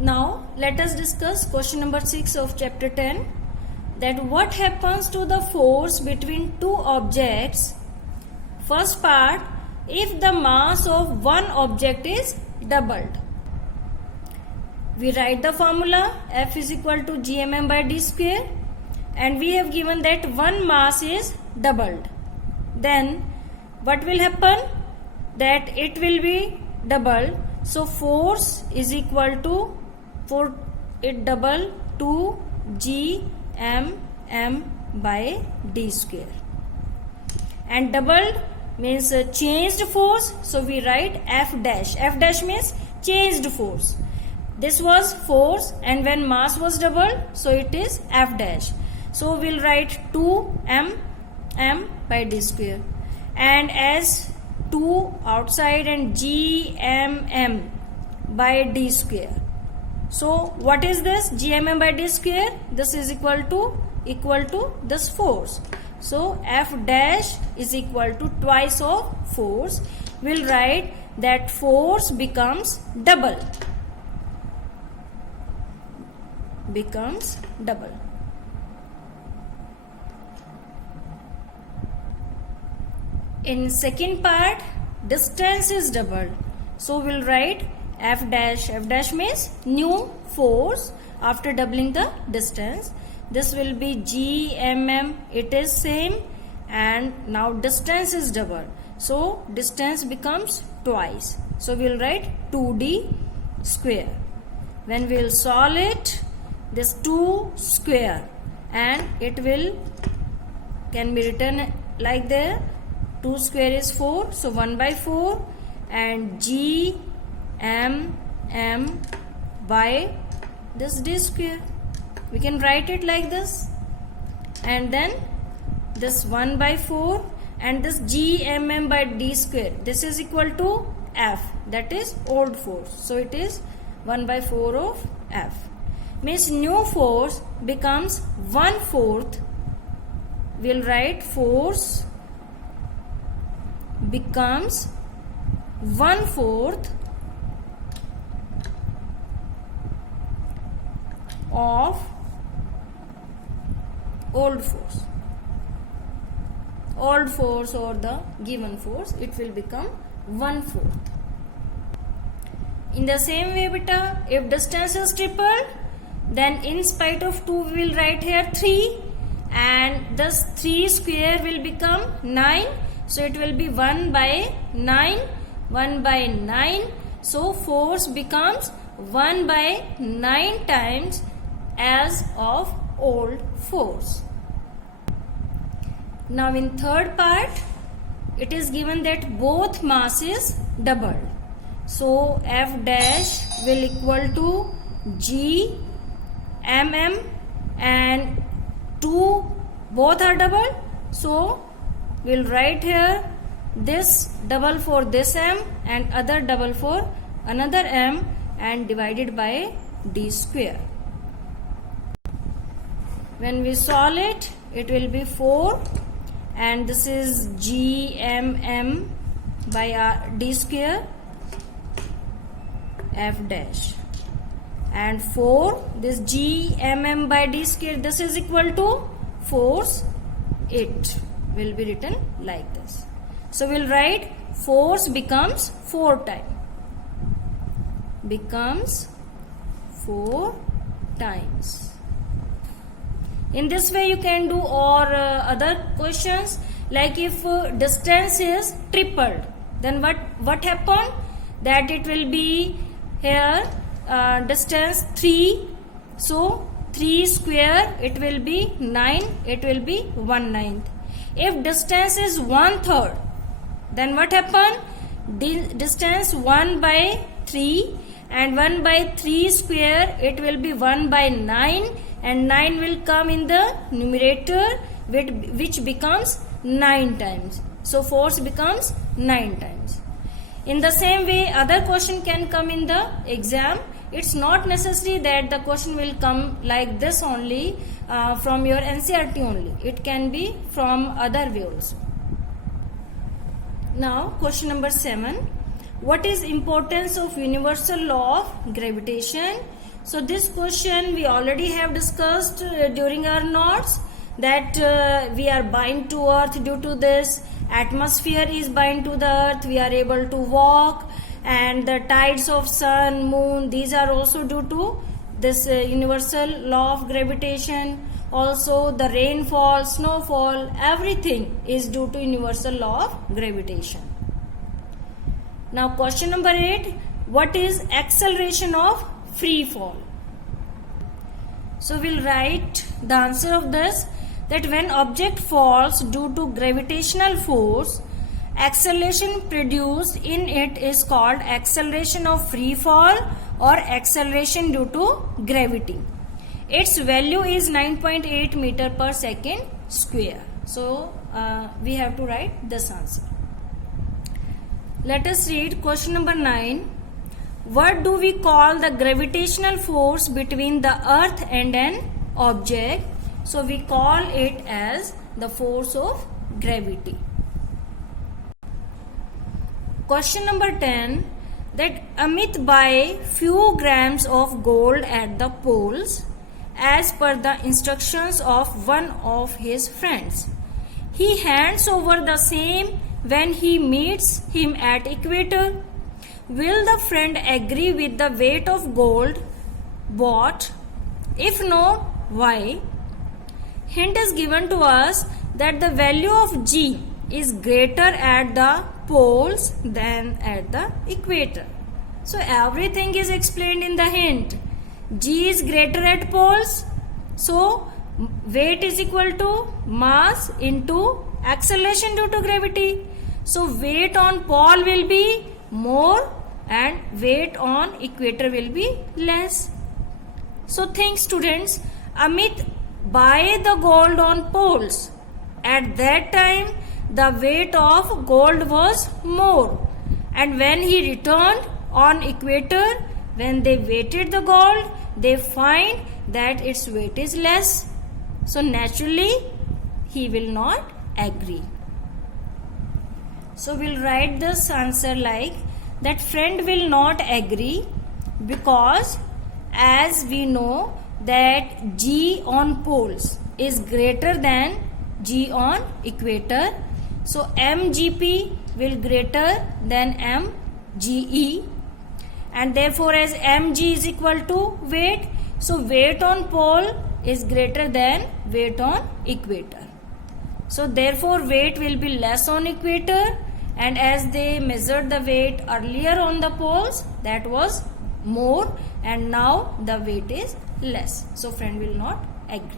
Now let us discuss question number 6 of chapter 10, that what happens to the force between two objects. First part, if the mass of one object is doubled. We write the formula F is equal to gmm by d square, and we have given that one mass is doubled. Then what will happen? That it will be doubled. So force is equal to, for it double, to gmm by d square. And doubled means changed force. So we write F dash. F dash means changed force. This was force, and when mass was doubled, so it is F dash. So we'll write 2m by d square. And as 2 outside and gmm by d square. So what is this? Gmm by d square. This is equal to this force. So F dash is equal to twice of force. We'll write that force becomes double. In second part, distance is doubled. So we'll write F dash. F dash means new force after doubling the distance. This will be gmm. It is same, and now distance is doubled. So distance becomes twice. So we'll write 2d square. When we'll solve it, this 2 square, and it can be written like there. 2 square is 4, so 1 by 4, and gmm by this d square. We can write it like this, and then this 1 by 4 and this gmm by d square. This is equal to F, that is old force. So it is 1 by 4 of F. Means new force becomes 1/4. We'll write force becomes 1/4 of old force. Old force or the given force, it will become 1/4. In the same way, beta, if distance is tripled, then in spite of 2 we will write here 3, and this 3 square will become 9. So it will be 1 by 9, 1 by 9. So force becomes 1 by 9 times as of old force. Now in third part, it is given that both mass is doubled. So F dash will equal to gmm, and 2 both are doubled. So we'll write here this double for this m and other double for another m, and divided by d square. When we solve it, it will be 4, and this is gmm by d square F dash, and 4, this gmm by d square, this is equal to force. It will be written like this. So we'll write force becomes 4 times. In this way you can do or other questions, like if distance is tripled, then what happened? That it will be here distance 3. So 3 square, it will be 9. It will be 1/9. If distance is 1/3, then what happened? Distance 1 by 3, and 1 by 3 square, it will be 1 by 9, and 9 will come in the numerator, which becomes 9 times. So force becomes 9 times. In the same way, other question can come in the exam. It's not necessary that the question will come like this only from your NCERT only. It can be from other way also. Now question number 7. What is importance of universal law of gravitation? So this question we already have discussed during our notes, that we are bind to earth due to this, atmosphere is bind to the earth, we are able to walk, and the tides of sun, moon, these are also due to this universal law of gravitation. Also the rainfall, snowfall, everything is due to universal law of gravitation. Now question number 8, what is acceleration of free fall? So we'll write the answer of this, that when object falls due to gravitational force, acceleration produced in it is called acceleration of free fall or acceleration due to gravity. Its value is 9.8 meter per second square. So we have to write this answer. Let us read question number 9. What do we call the gravitational force between the earth and an object? So we call it as the force of gravity. Question number 10, that Amit buy few grams of gold at the poles as per the instructions of one of his friends. He hands over the same when he meets him at equator. Will the friend agree with the weight of gold bought? If no, why? Hint is given to us that the value of G is greater at the poles than at the equator. So everything is explained in the hint. G is greater at poles, so weight is equal to mass into acceleration due to gravity. So weight on pole will be more and weight on equator will be less. So think students, Amit buy the gold on poles. At that time the weight of gold was more, and when he returned on equator, when they weighted the gold, they find that its weight is less. So naturally he will not agree. So we'll write this answer like that, friend will not agree because as we know that G on poles is greater than G on equator. So MGP will greater than MGE, and therefore as mg is equal to weight, so weight on pole is greater than weight on equator. So therefore weight will be less on equator, and as they measured the weight earlier on the poles, that was more, and now the weight is less. So friend will not agree.